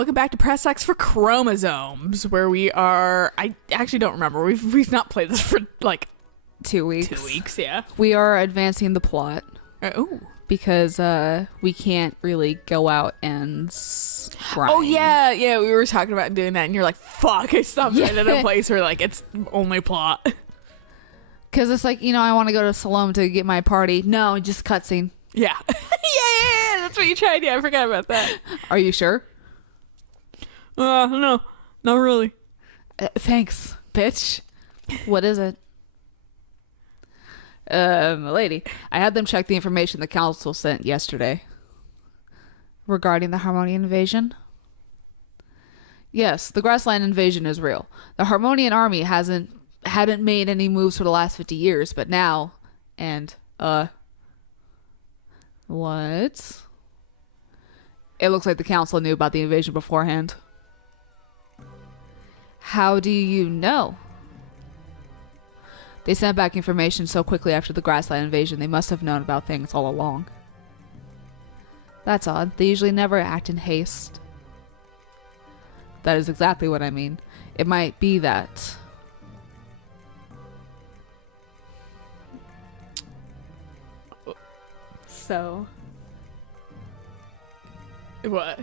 welcome back to Press X for Chromosomes, where we are... I actually don't remember. We've not played this for, like... 2 weeks. 2 weeks, yeah. We are advancing the plot. Oh. Because we can't really go out and grind. Oh, yeah, we were talking about doing that, and you're like, fuck, I stopped right at a place where, like, it's only plot. Because it's like, I want to go to Salome to get my party. No, just cutscene. Yeah. yeah, that's what you tried. Yeah, I forgot about that. Are you sure? No, not really. Thanks, bitch. What is it? Lady, I had them check the information the council sent yesterday regarding the Harmonian invasion. Yes, the grassland invasion is real. The Harmonian army hadn't made any moves for the last 50 years, but now, and, what? It looks like the council knew about the invasion beforehand. How do you know? They sent back information so quickly after the grassland invasion, they must have known about things all along. That's odd. They usually never act in haste. That is exactly what I mean. It might be that... So... What?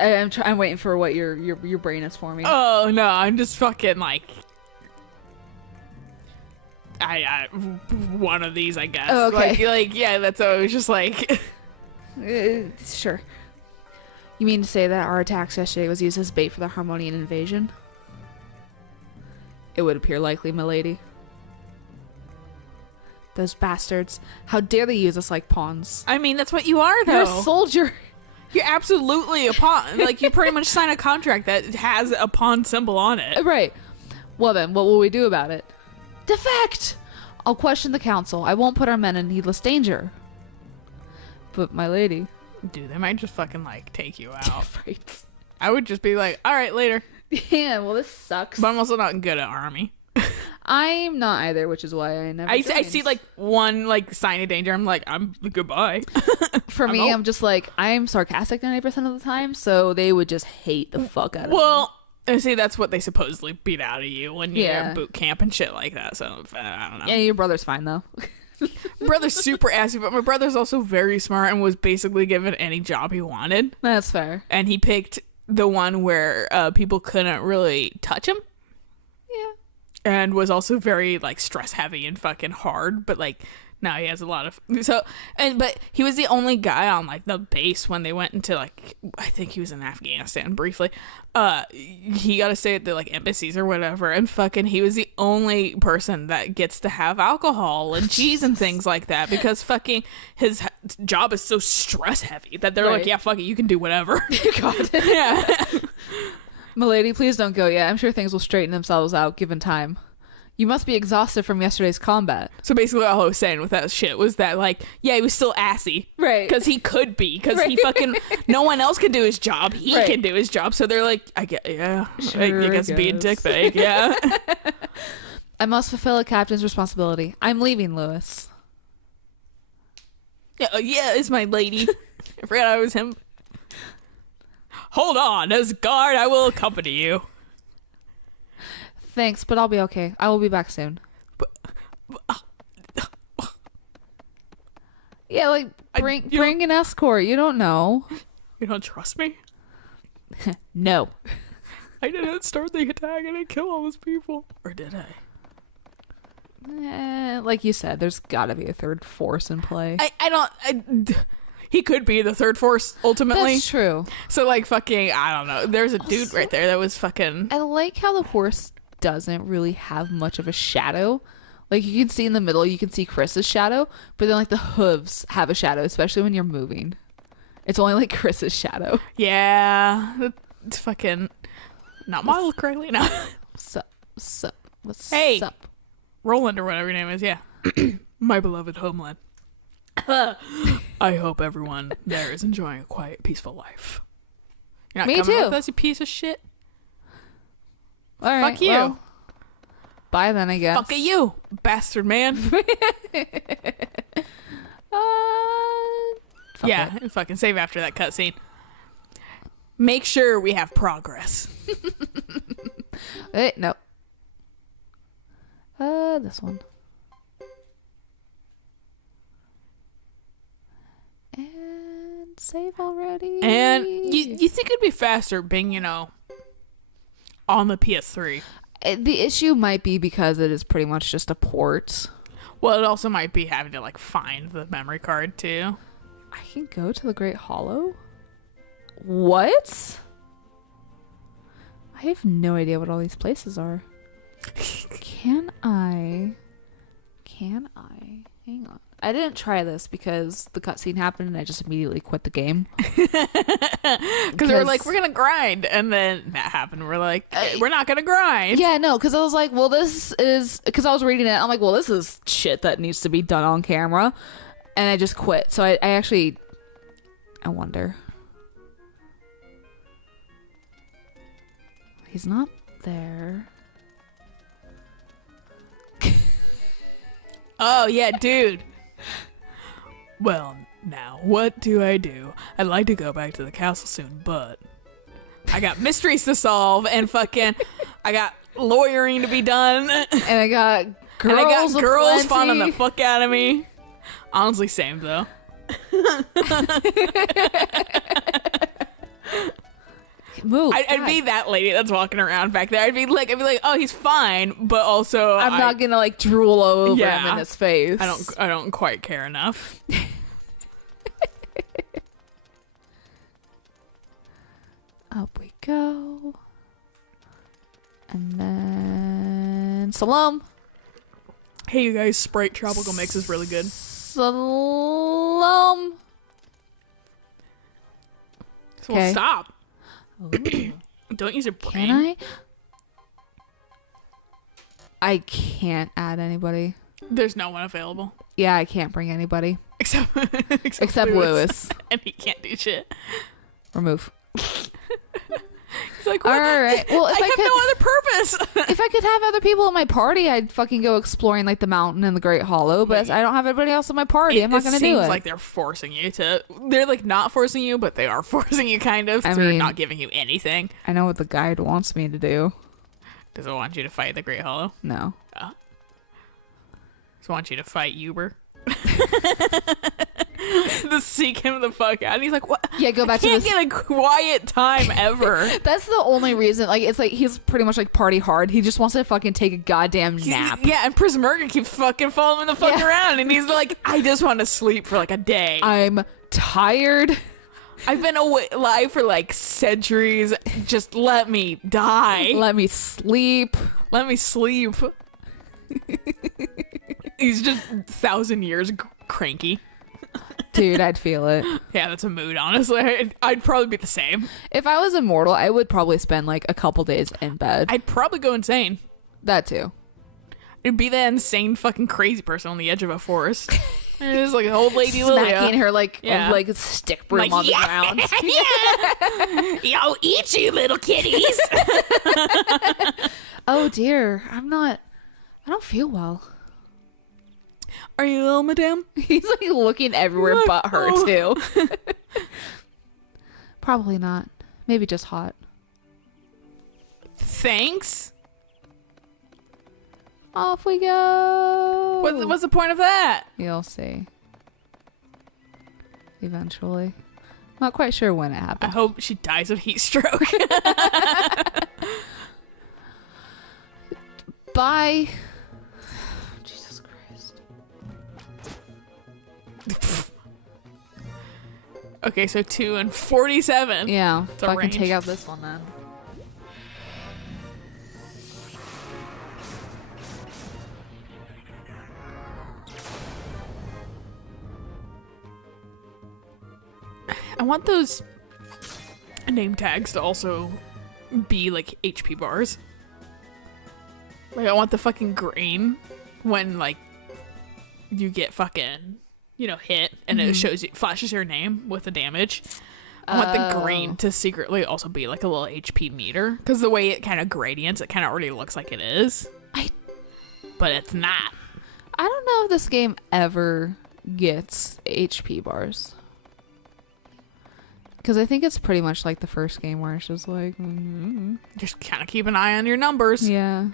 I'm waiting for what your brain is for me. Oh, no, I'm just fucking, like... I one of these, I guess. Oh, okay. Like, yeah, that's always just like... Sure. You mean to say that our attacks yesterday was used as bait for the Harmonian invasion? It would appear likely, milady. Those bastards. How dare they use us like pawns? I mean, that's what you are, though. You're a soldier. You're absolutely a pawn. Like, you pretty much sign a contract that has a pawn symbol on it. Right. Well then, what will we do about it? Defect! I'll question the council. I won't put our men in needless danger. But, my lady... Dude, they might just fucking, like, take you out. Right. I would just be like, alright, later. Yeah, well, this sucks. But I'm also not good at army. I'm not either, which is why I never I see, like, one, like, sign of danger. I'm like, I'm goodbye. For me, I'm just like, I'm sarcastic 90% of the time, so they would just hate the fuck out of me. Well... And see, that's what they supposedly beat out of you when you're at boot camp and shit like that. So, I don't know. Yeah, your brother's fine, though. My brother's super assy, but my brother's also very smart and was basically given any job he wanted. That's fair. And he picked the one where people couldn't really touch him. Yeah. And was also very, like, stress-heavy and fucking hard, but, like... Now he has a lot of but he was the only guy on like the base when they went into like I think he was in Afghanistan briefly. He got to stay at the like embassies or whatever, and fucking he was the only person that gets to have alcohol and cheese and things like that because fucking his job is so stress heavy that they're like, yeah, fuck it, you can do whatever. God. Yeah. Milady, please don't go yet. I'm sure things will straighten themselves out given time. You must be exhausted from yesterday's combat. So basically all I was saying with that shit was that, like, yeah, he was still assy. Right. Because he could be. Because he fucking... No one else can do his job. He can do his job. So they're like, I get... Yeah. Sure, I guess be a dickbag. Yeah. I must fulfill a captain's responsibility. I'm leaving, Lewis. Yeah, it's my lady. I forgot I was him. Hold on. As guard, I will accompany you. Thanks, but I'll be okay. I will be back soon. Yeah, like, bring an escort. You don't know. You don't trust me? No. I didn't start the attack. I didn't kill all those people. Or did I? Like you said, there's gotta be a third force in play. He could be the third force, ultimately. That's true. So, like, fucking, I don't know. There's a dude right there that was fucking... I like how the horse doesn't really have much of a shadow. Like, you can see in the middle, you can see Chris's shadow, but then, like, the hooves have a shadow, especially when you're moving. It's only, like, Chris's shadow. Yeah. It's fucking... Not modeled correctly, no. What's hey, up? Roland or whatever your name is, yeah. My beloved homeland. I hope everyone there is enjoying a quiet, peaceful life. You're not Me coming too. with us, you piece of shit. All right, fuck you. Well, bye then, I guess. Fuck you, bastard man. Yeah, fucking save after that cutscene. Make sure we have progress. Wait, no. This one. And save already. And you think it'd be faster being, you know, on the PS3. The issue might be because it is pretty much just a port. Well, it also might be having to, like, find the memory card, too. I can go to the Great Hollow? What? I have no idea what all these places are. Can I? Hang on. I didn't try this because the cutscene happened and I just immediately quit the game. Because we were like, we're going to grind. And then that happened. We're like, we're not going to grind. Yeah, no, because I was like, well, this is... Because I was reading it. I'm like, well, this is shit that needs to be done on camera. And I just quit. So I actually... I wonder. He's not there. Oh, yeah, dude. Well, now, what do? I'd like to go back to the castle soon, but I got mysteries to solve and fucking I got lawyering to be done. And I got girls fawning the fuck out of me. Honestly, same though. Move. I'd be that lady that's walking around back there. I'd be like, oh, he's fine, but also I'm not gonna like drool over Yeah. him in his face. I don't quite care enough. Up we go. And then Salam. Hey, you guys, Sprite Tropical Mix is really good. Salam. So we'll Okay. stop. Ooh. Don't use your brain. Can I can't add anybody. There's no one available. Yeah, I can't bring anybody. Except Except Lewis. And he can't do shit. Remove. He's like, what? Alright. Well, I have no other purpose. if I could have other people in my party, I'd fucking go exploring like the mountain and the Great Hollow, but I don't have anybody else in my party. I'm not gonna do it. It seems like they're forcing you to. They're like not forcing you, but they are forcing you kind of. I They're mean- not giving you anything. I know what the guide wants me to do. Does it want you to fight the Great Hollow? No. Does it want you to fight Uber? To seek him the fuck out. And he's like, what? Yeah, go back to Can't this. get a quiet time ever. That's the only reason. Like, it's like he's pretty much like party hard. He just wants to fucking take a goddamn nap. Yeah, and Prismurga keeps fucking following the fuck around, and he's like, I just want to sleep for like a day. I'm tired. I've been alive for like centuries. Just let me die. Let me sleep. Let me sleep. He's just 1,000 years cranky. Dude, I'd feel it. Yeah, that's a mood, honestly. I'd probably be the same. If I was immortal, I would probably spend like a couple days in bed. I'd probably go insane. That too. I'd be that insane fucking crazy person on the edge of a forest. And it's like an old lady Lilia. Smacking her like Yeah. like a stick broom on the ground. Yeah. Yo, eat you little kitties. Oh dear, I don't feel well. Are you ill, madame? He's like looking everywhere but her too. Probably not. Maybe just hot. Thanks. Off we go. What's the point of that? You'll see. Eventually. Not quite sure when it I happened. hope she dies of heat stroke. Bye. Jesus Christ. Okay, so 2 and 47. Yeah, a fucking range. take out this one then. I want those name tags to also be like HP bars. Like I want the fucking green when like you get fucking, hit and it shows you flashes your name with the damage. I want the green to secretly also be like a little HP meter because the way it kind of gradients, it kind of already looks like it is. But it's not. I don't know if this game ever gets HP bars. Because I think it's pretty much like the first game where it's just like... Just kind of keep an eye on your numbers. Yeah.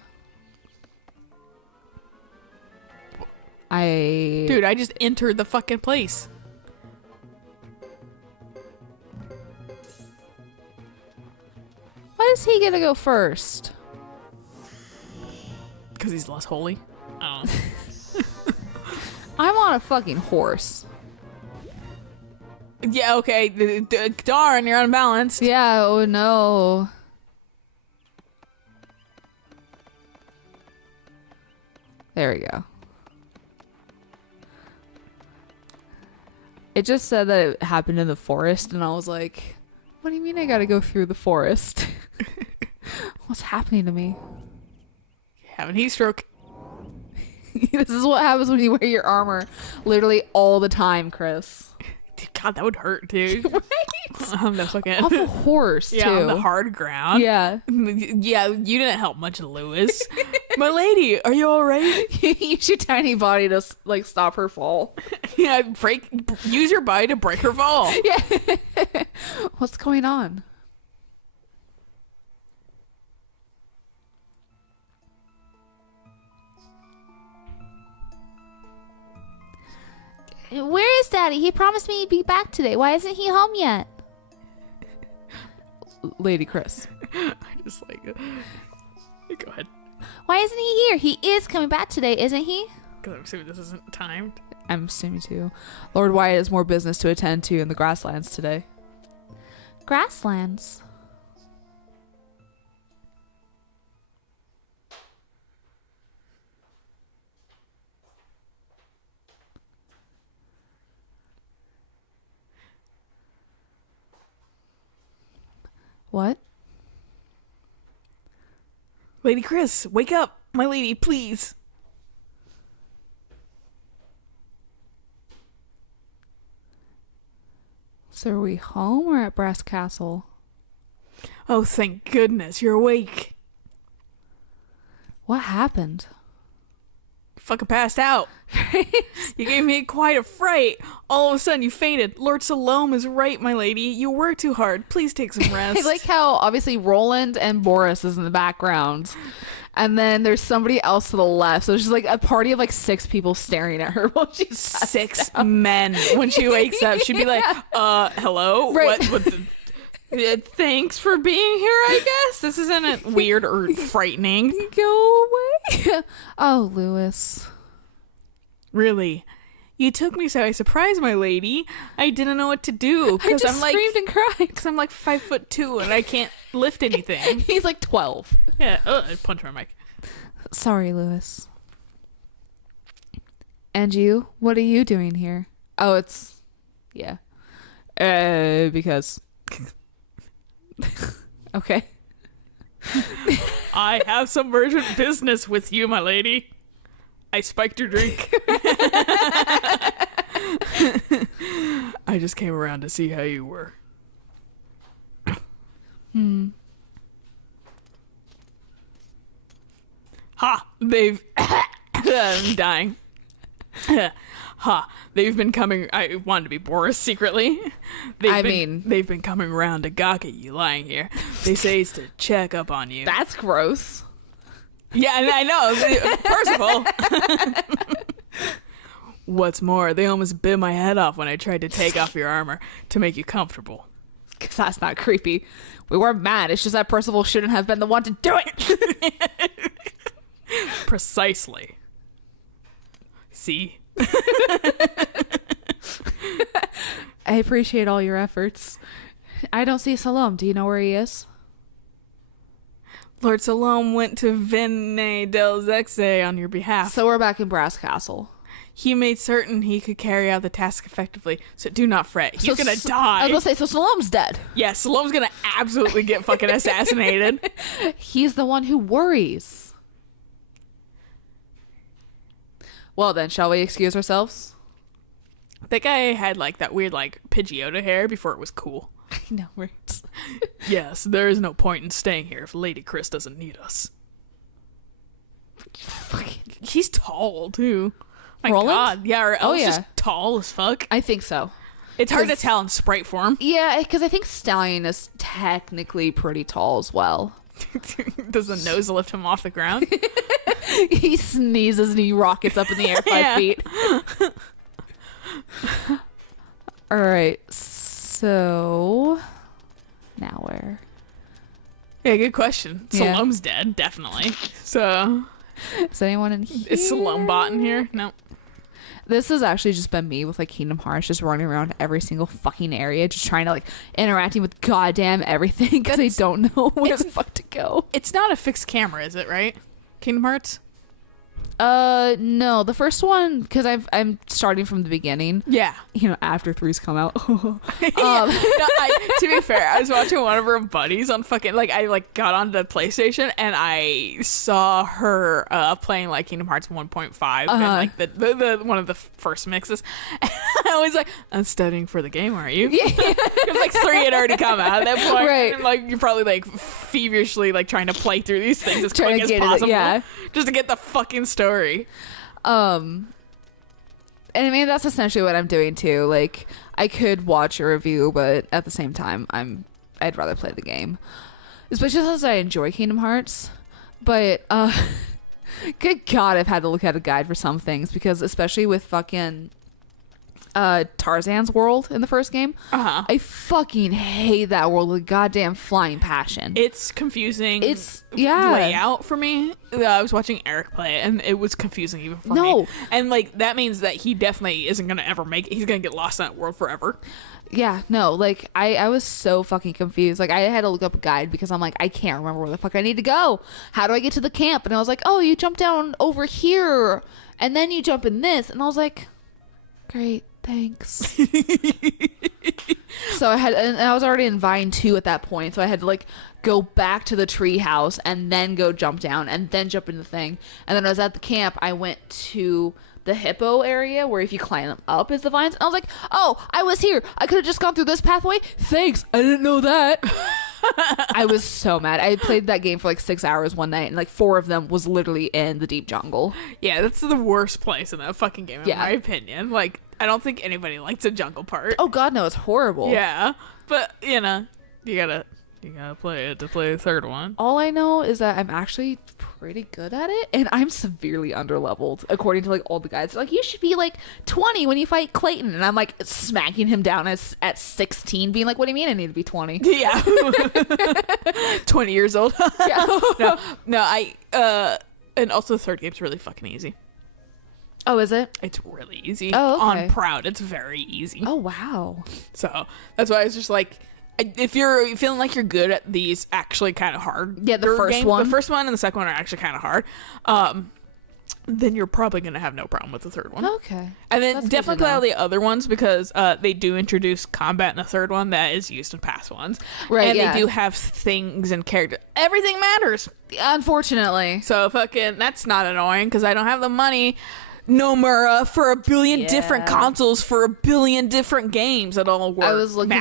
Dude, I just entered the fucking place. Why does he get to go first? Because he's less holy. Oh. I'm on a fucking horse. Yeah, okay. Darn, you're unbalanced. Yeah, oh no. There we go. It just said that it happened in the forest, and I was like, what do you mean I gotta go through the forest? What's happening to me? Having heat stroke. This is what happens when you wear your armor literally all the time, Chris. God, that would hurt, dude. Right? On the fucking... Off a horse, too. Yeah, on the hard ground. Yeah. Yeah, you didn't help much, Lewis. My lady, are you alright? Use your tiny body to, like, stop her fall. Yeah, use your body to break her fall. Yeah. What's going on? Where is Daddy? He promised me he'd be back today. Why isn't he home yet? Lady Chris. I just like... go ahead. Why isn't he here? He is coming back today, isn't he? Because I'm assuming this isn't timed. I'm assuming too. Lord Wyatt has more business to attend to in the grasslands today. Grasslands? What? Lady Chris, wake up. My lady, please. So are we home or at Brass Castle? Oh, thank goodness, you're awake. What happened? Fucking passed out. You gave me quite a fright. All of a sudden you fainted. Lord Salome is right, my lady. You work too hard. Please take some rest. I like how obviously Roland and Boris is in the background. And then there's somebody else to the left. So it's just like a party of like 6 people staring at her while she's 6 men. When she wakes up, she'd be like, hello? Right. What the... Thanks for being here, I guess. This isn't weird or frightening. Go away. Oh, Lewis. Really? You took me so by surprise, my lady. I didn't know what to do. I just screamed and cried. Because I'm like 5'2" and I can't lift anything. He's like 12. Yeah, I punched my mic. Sorry, Lewis. And you? What are you doing here? Oh, it's... Yeah. Because... Okay. I have some urgent business with you, my lady. I spiked your drink. I just came around to see how you were. Ha! They've... I'm dying. Ha! They've been coming... I wanted to be Boris secretly. They've been coming around to gawk at you lying here. They say it's to check up on you. That's gross. Yeah, I know. Personal. What's more, they almost bit my head off when I tried to take off your armor to make you comfortable. Because that's not creepy. We weren't mad. It's just that Percival shouldn't have been the one to do it. Precisely. See? I appreciate all your efforts. I don't see Salome. Do you know where he is? Lord Salome went to Vene del Zexe on your behalf. So we're back in Brass Castle. He made certain he could carry out the task effectively, so do not fret. He's gonna die. I was gonna say, so Salome's dead. Yeah, Salome's gonna absolutely get fucking assassinated. He's the one who worries. Well then, shall we excuse ourselves? That guy had like that weird like Pidgeotto hair before it was cool. I know, right? Yes, there is no point in staying here if Lady Chris doesn't need us. He's tall too. My Roland? God, yeah, or else yeah. just tall as fuck. I think so. It's hard to tell in sprite form. Yeah, because I think Stallion is technically pretty tall as well. Does the nose lift him off the ground? He sneezes and he rockets up in the air 5 feet. All right, so now where? Yeah, good question. Yeah. Salome's dead, definitely. So, Is anyone in here? is Salome bot in here? No. This has actually just been me with like Kingdom Hearts, just running around every single fucking area, just trying to like interacting with goddamn everything because I don't know where the fuck to go. It's not a fixed camera, is it, right? Kingdom Hearts? No, the first one, because I'm starting from the beginning. Yeah. You know, after 3's come out. No, to be fair, I was watching one of her buddies on fucking, like, I like got onto the PlayStation and I saw her playing like Kingdom Hearts 1.5 and like the one of the first mixes. And I was like, I'm studying for the game, aren't you? Yeah. Because like 3 had already come out at that point. Right. And like you're probably like feverishly like trying to play through these things as Trying quick to as get it, possible. yeah. Just to get the fucking story. And I mean, that's essentially what I'm doing too. Like, I could watch a review, but at the same time, I'd rather play the game. Especially since I enjoy Kingdom Hearts. But, good God, I've had to look at a guide for some things, because especially with fucking Tarzan's world in the first game, I fucking hate that world with goddamn flying passion. It's confusing. It's layout for me. I was watching Eric play it, and it was confusing even for me. And like that means that he definitely isn't gonna ever make it. He's gonna get lost in that world forever. Yeah, no, like I was so fucking confused. Like I had to look up a guide because I'm like, I can't remember where the fuck I need to go. How do I get to the camp? And I was like, oh, you jump down over here, and then you jump in this, and I was like, great. Thanks. So and I was already in Vine 2 at that point, so I had to like go back to the tree house and then go jump down and then jump into the thing. And then I was at the camp, I went to the hippo area where if you climb them up is the vines. And I was like, oh, I was here. I could have just gone through this pathway. Thanks. I didn't know that. I was so mad. I played that game for like 6 hours one night, and like 4 of them was literally in the deep jungle. Yeah, that's the worst place in that fucking game, in my opinion. Like, I don't think anybody likes the jungle part. Oh god, no, it's horrible. Yeah, but you know, you gotta play it to play the third one. All I know is that I'm actually pretty good at it, and I'm severely underleveled according to like all the guys. They're like, you should be like 20 when you fight Clayton, and I'm like smacking him down at 16, being like, what do you mean I need to be 20? Yeah. 20 years old. Yeah. No, and also the third game's really fucking easy. Oh, is it? It's really easy. Oh, okay. On Proud, it's very easy. Oh, wow. So that's why I was just like, if you're feeling like you're good at these actually kind of hard, yeah, the first one and the second one are actually kind of hard, then you're probably gonna have no problem with the third one. Okay. And then definitely play all the other ones, because they do introduce combat in the third one that is used in past ones, right? And yeah. they do have things and character. Everything matters, unfortunately. So fucking that's not annoying, because I don't have the money. Nomura for a billion different consoles for a billion different games that all work. I was looking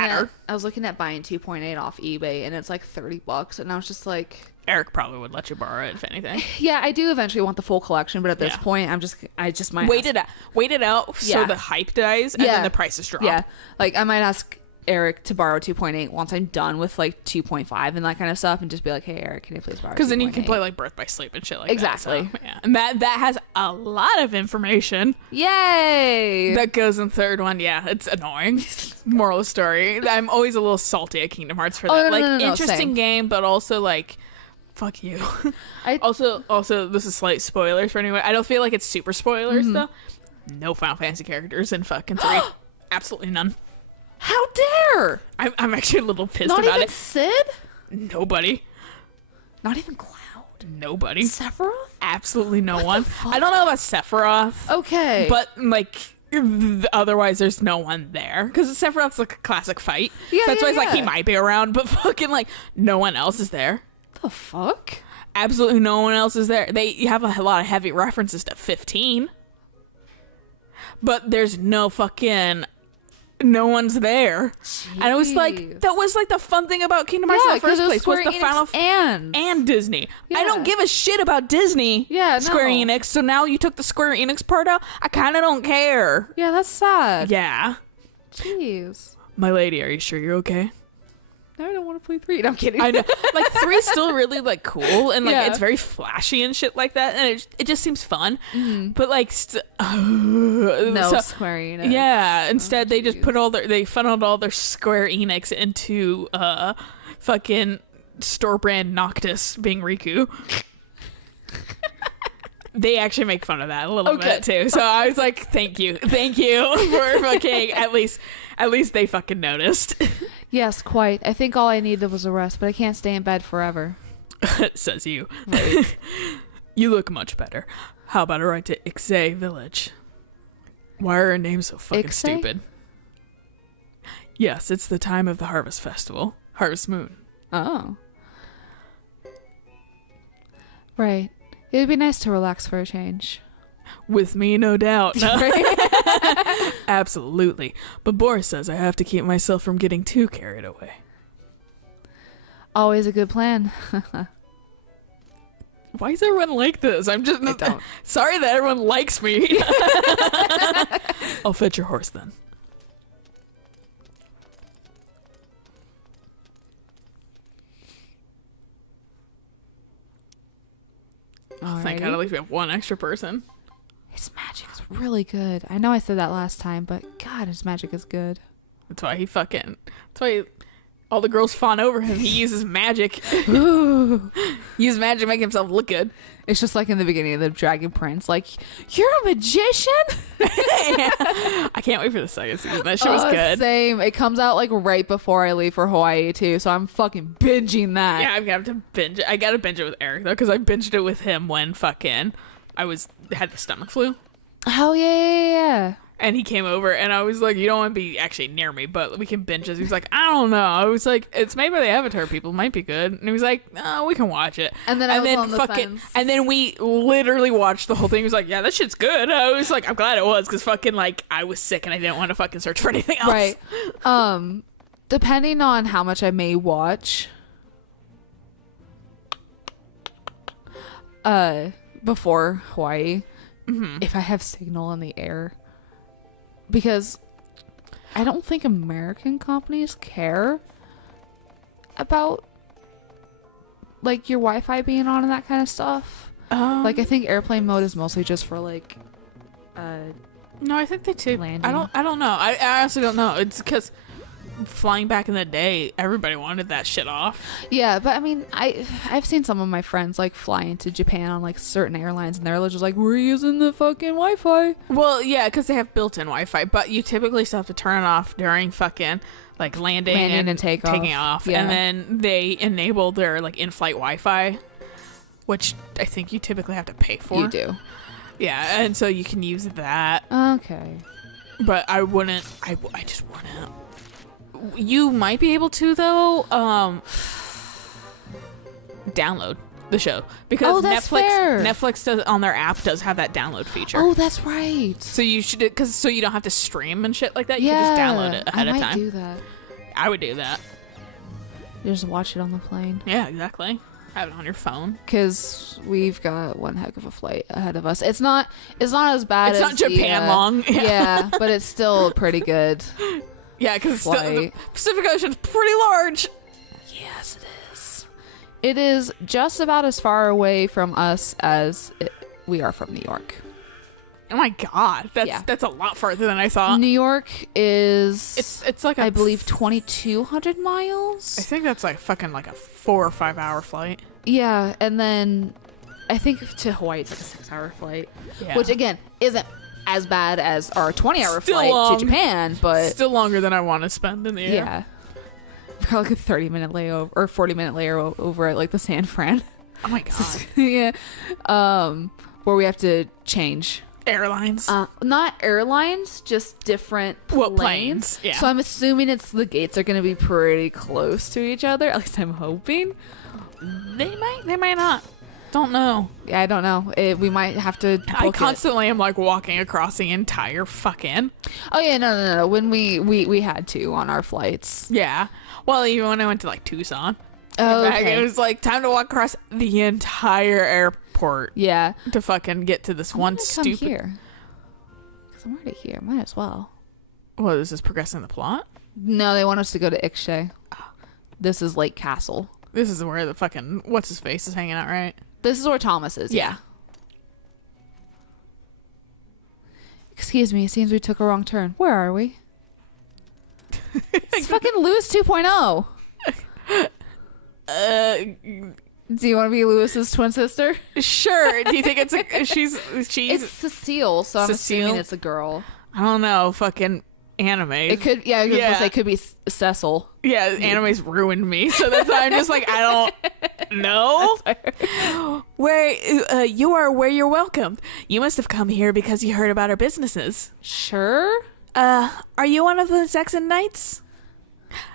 at buying 2.8 off eBay, and it's like $30, and I was just like, Eric probably would let you borrow it if anything. Yeah, I do eventually want the full collection, but at this point, I just might wait it out so the hype dies and then the prices drop. Yeah, like I might ask Eric to borrow 2.8 once I'm done with like 2.5 and that kind of stuff, and just be like, hey Eric, can you please borrow? Because then you can play like Birth by Sleep and shit like exactly. That. So, yeah, and that has a lot of information. Yay! That goes in third one. Yeah, it's annoying. Moral of the story: I'm always a little salty at Kingdom Hearts for that. Interesting game, but also like, fuck you. Also, this is slight spoilers for anyone. I don't feel like it's super spoilers though. No Final Fantasy characters in fucking 3. Absolutely none. How dare! I'm actually a little pissed about it. Not even Sid? Nobody. Not even Cloud? Nobody. Sephiroth? Absolutely no one. I don't know about Sephiroth. Okay. But, like, otherwise there's no one there. Because Sephiroth's like a classic fight. Yeah, so that's why it's like he might be around, but fucking, like, no one else is there. The fuck? Absolutely no one else is there. They have a lot of heavy references to 15. But there's no no one's there. Jeez. And it was like, that was like the fun thing about Kingdom Hearts in the first place, was the Final and Disney. Yeah. I don't give a shit about Disney. Yeah, Square Enix. So now you took the Square Enix part out. I kind of don't care. Yeah, that's sad. Yeah. Jeez. My lady, are you sure you're okay? No, I don't want to play 3. No, I'm kidding. I know. Like, 3's still really, like, cool. And, like, Yeah. it's very flashy and shit like that. And it just seems fun. Mm-hmm. But, like, No, Square Enix. Yeah. Instead, they just jeez. put they funneled all their Square Enix into fucking store brand Noctis being Riku. They actually make fun of that a little bit too. So I was like, thank you for fucking at least they fucking noticed. Yes, quite. I think all I needed was a rest, but I can't stay in bed forever. Says you. Right. You look much better. How about a ride to Ixay Village? Why are our names so fucking Ixay? stupid? Yes, it's the time of the Harvest Festival. Harvest Moon. Oh. Right. It would be nice to relax for a change. With me, no doubt. Absolutely. But Boris says I have to keep myself from getting too carried away. Always a good plan. Why is everyone like this? I'm just sorry that everyone likes me. I'll fetch your horse then. Thank God, at least we have one extra person. His magic is really good. I know I said that last time, but God, his magic is good. That's why all the girls fawn over him. He uses magic. Use magic to make himself look good. It's just like in the beginning of the Dragon Prince, like, you're a magician? I can't wait for the second season. That shit was good. Same. It comes out like right before I leave for Hawaii too, so I'm fucking binging that. Yeah, I've got to binge it. I gotta binge it with Eric though, because I binged it with him when fucking had the stomach flu. Oh yeah. And he came over, and I was like, you don't want to be actually near me, but we can binge this. He was like, I don't know. I was like, it's made by the Avatar people. It might be good. And he was like, no, we can watch it. And then I was on the fence. And then we literally watched the whole thing. He was like, yeah, that shit's good. I was like, I'm glad it was, because fucking, like, I was sick, and I didn't want to fucking search for anything else. Right. Depending on how much I may watch, before Hawaii, if I have signal in the air, because I don't think American companies care about like your Wi-Fi being on and that kind of stuff. Like I think airplane mode is mostly just for like no, I think they too. Landing. I don't know. I honestly don't know. It's because flying back in the day, everybody wanted that shit off. Yeah, but I mean, I've seen some of my friends like fly into Japan on like certain airlines, and they're just like, we're using the fucking Wi-Fi. Well, yeah, because they have built-in Wi-Fi, but you typically still have to turn it off during fucking like landing and taking off, yeah. And then they enable their like in-flight Wi-Fi, which I think you typically have to pay for. You do. Yeah, and so you can use that. Okay. But I wouldn't. I just wouldn't. You might be able to though. Download the show because Netflix does on their app does have that download feature. Oh, that's right. So you should so you don't have to stream and shit like that. You can just download it ahead of time. I might do that. I would do that. You just watch it on the plane. Yeah, exactly. Have it on your phone. Because we've got one heck of a flight ahead of us. It's not as bad. It's not Japan long. Yeah, but it's still pretty good. Yeah, because the Pacific Ocean's pretty large. Yes, it is. It is just about as far away from us as we are from New York. Oh my god, that's a lot farther than I thought. New York is it's like I believe 2,200 miles. I think that's like fucking like a 4 or 5 hour flight. Yeah, and then I think to Hawaii it's like a 6-hour flight, yeah. Which again isn't as bad as our 20-hour flight to Japan, but still longer than I want to spend in the air. Yeah, we've got like a 30-minute layover or 40-minute layover at like the San Fran. Oh my god. Yeah, where we have to change airlines. Not airlines, just different planes. Yeah. So I'm assuming the gates are going to be pretty close to each other. At least I'm hoping. They might not. Don't know. Yeah, I don't know. We might have to. I constantly am like walking across the entire fucking. Oh yeah, no. When we had to on our flights. Yeah. Well, even when I went to like Tucson. Oh, okay. It was like time to walk across the entire airport. Yeah. To fucking get to this one stupid. Come here. Because I'm already here. Might as well. What, is this progressing the plot? No, they want us to go to Ikshay. This is Lake Castle. This is where the fucking what's-his-face is hanging out, right? This is where Thomas is. Yeah. Excuse me, it seems we took a wrong turn. Where are we? It's fucking Lewis 2.0. Do you want to be Lewis's twin sister? Sure. Do you think she's It's Cecile, so I'm assuming it's a girl. I don't know, fucking anime. It could, yeah, I was gonna say it could be Cecil. Yeah, anime's ruined me, so that's why I'm just like, I don't know. Where you are, where you're welcome. You must have come here because you heard about our businesses. Sure. Are you one of the Saxon Knights?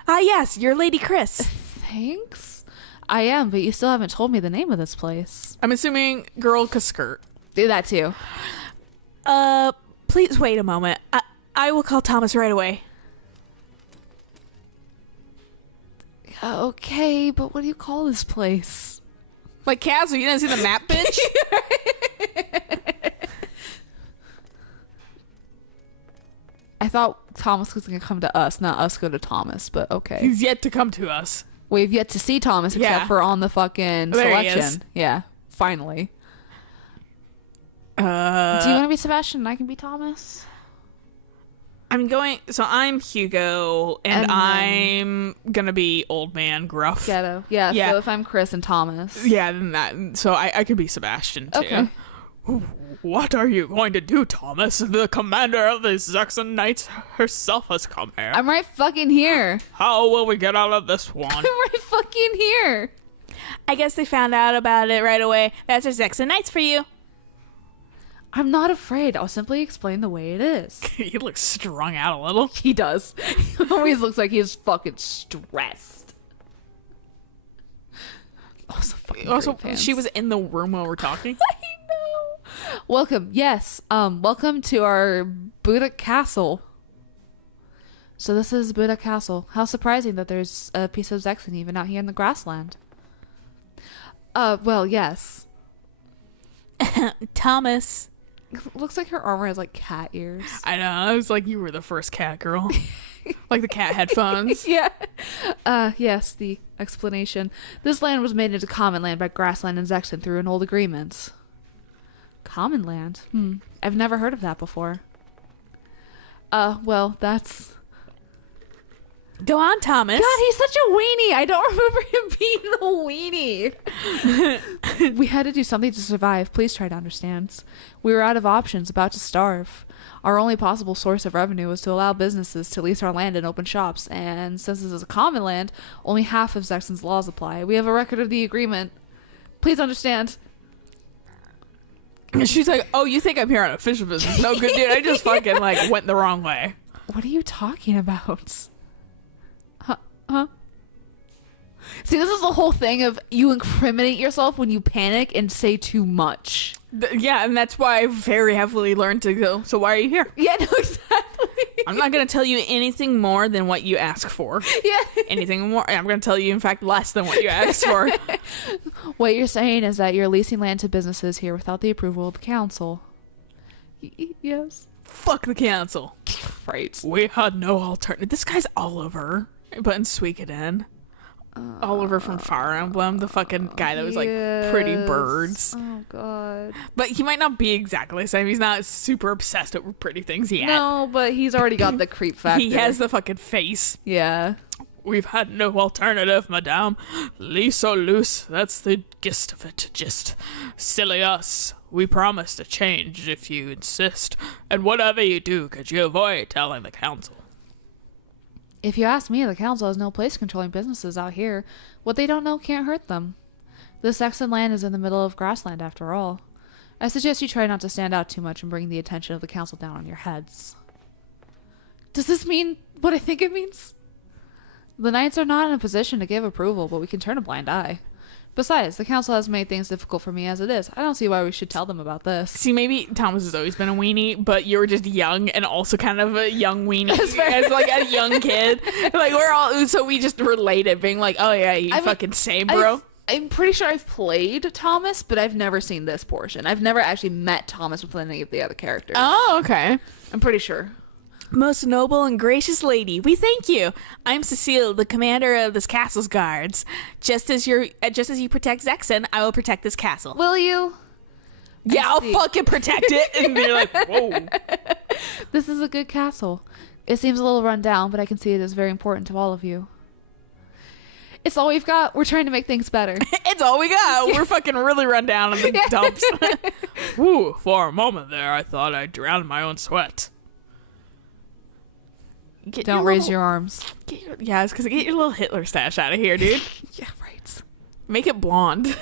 Yes, you're Lady Chris. Thanks. I am, but you still haven't told me the name of this place. I'm assuming Girl Kaskirt. Do that too. Please wait a moment. I will call Thomas right away. Okay, but what do you call this place? Like Castle, you didn't see the map, bitch? I thought Thomas was going to come to us, not us go to Thomas, but okay. He's yet to come to us. We've yet to see Thomas except for on the fucking there he is. selection. Yeah, finally. Do you want to be Sebastian and I can be Thomas? I'm Hugo, and I'm gonna be old man gruff. Ghetto. Yeah, so if I'm Chris and Thomas. Yeah, then that. So I could be Sebastian, too. Okay. What are you going to do, Thomas? The commander of the Saxon Knights herself has come here. I'm right fucking here. How will we get out of this one? I'm right fucking here. I guess they found out about it right away. That's our Saxon Knights for you. I'm not afraid. I'll simply explain the way it is. He looks strung out a little. He does. He always looks like he's fucking stressed. Also, she was in the room while we're talking. I know. Welcome. Yes. Welcome to our Buddha Castle. So this is Buddha Castle. How surprising that there's a piece of Zexen even out here in the grassland. Well, yes. Thomas. Looks like her armor has like cat ears. I know. I was like, you were the first cat girl. Like the cat headphones. Yeah. Yes, the explanation. This land was made into common land by Grassland and Zexen through an old agreement. Common land? I've never heard of that before. Well, that's... Go on, Thomas. God, he's such a weenie. I don't remember him being a weenie. We had to do something to survive. Please try to understand. We were out of options, about to starve. Our only possible source of revenue was to allow businesses to lease our land and open shops. And since this is a common land, only half of Zexen's laws apply. We have a record of the agreement. Please understand. She's like, oh, you think I'm here on official business? No, good dude. I just fucking like went the wrong way. What are you talking about? Huh? See, this is the whole thing of you incriminate yourself when you panic and say too much. Yeah, and that's why I very heavily learned to go, so why are you here? Yeah, no, exactly. I'm not going to tell you anything more than what you ask for. Yeah. Anything more. I'm going to tell you, in fact, less than what you asked for. What you're saying is that you're leasing land to businesses here without the approval of the council. Yes. Fuck the council. Right. We had no alternative. This guy's Oliver, but in Suikoden. Oliver from Fire Emblem, the fucking guy that was like pretty birds. Oh god. But he might not be exactly the same. He's not super obsessed over pretty things yet. No, but he's already got the creep factor. He has the fucking face. Yeah. We've had no alternative, madame. Lease or loose, that's the gist of it. Just silly us. We promise to change if you insist. And whatever you do, could you avoid telling the council? If you ask me, the council has no place controlling businesses out here. What they don't know can't hurt them. This Saxon land is in the middle of grassland after all. I suggest you try not to stand out too much and bring the attention of the council down on your heads. Does this mean what I think it means? The knights are not in a position to give approval, but we can turn a blind eye. Besides, the council has made things difficult for me as it is. I don't see why we should tell them about this. See, maybe Thomas has always been a weenie, but you were just young and also kind of a young weenie as like a young kid. Like we're all, so we just related, being like, oh yeah, you fucking same, bro. I'm pretty sure I've played Thomas, but I've never seen this portion. I've never actually met Thomas with any of the other characters. Oh, okay. I'm pretty sure. Most noble and gracious lady, we thank you. I'm Cecile, the commander of this castle's guards. Just as you protect Zexon, I will protect this castle. Will you? Yeah, I'll fucking protect it. And they're like, whoa. This is a good castle. It seems a little run down, but I can see it is very important to all of you. It's all we've got. We're trying to make things better. It's all we got. We're fucking really run down in the dumps. Ooh, for a moment there, I thought I drowned in my own sweat. Don't raise your arms. Yeah, it's because get your little Hitler stash out of here, dude. Yeah, right. Make it blonde.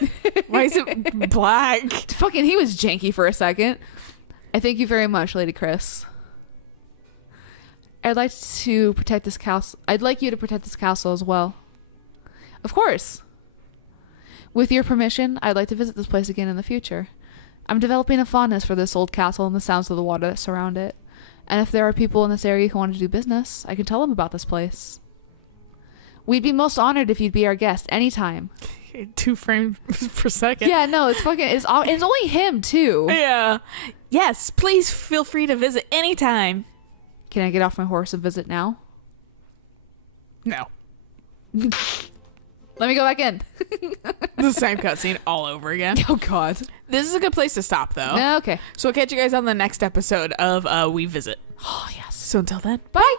Why is it black? Fucking, he was janky for a second. I thank you very much, Lady Chris. I'd like to protect this castle. I'd like you to protect this castle as well. Of course. With your permission, I'd like to visit this place again in the future. I'm developing a fondness for this old castle and the sounds of the water that surround it. And if there are people in this area who want to do business, I can tell them about this place. We'd be most honored if you'd be our guest anytime. 2 frames per second. Yeah, no, it's only him too. Yeah. Yes, please feel free to visit anytime. Can I get off my horse and visit now? No. Let me go back in. The same cutscene all over again. Oh, God. This is a good place to stop, though. No, okay. So we'll catch you guys on the next episode of We Visit. Oh, yes. So until then, Bye.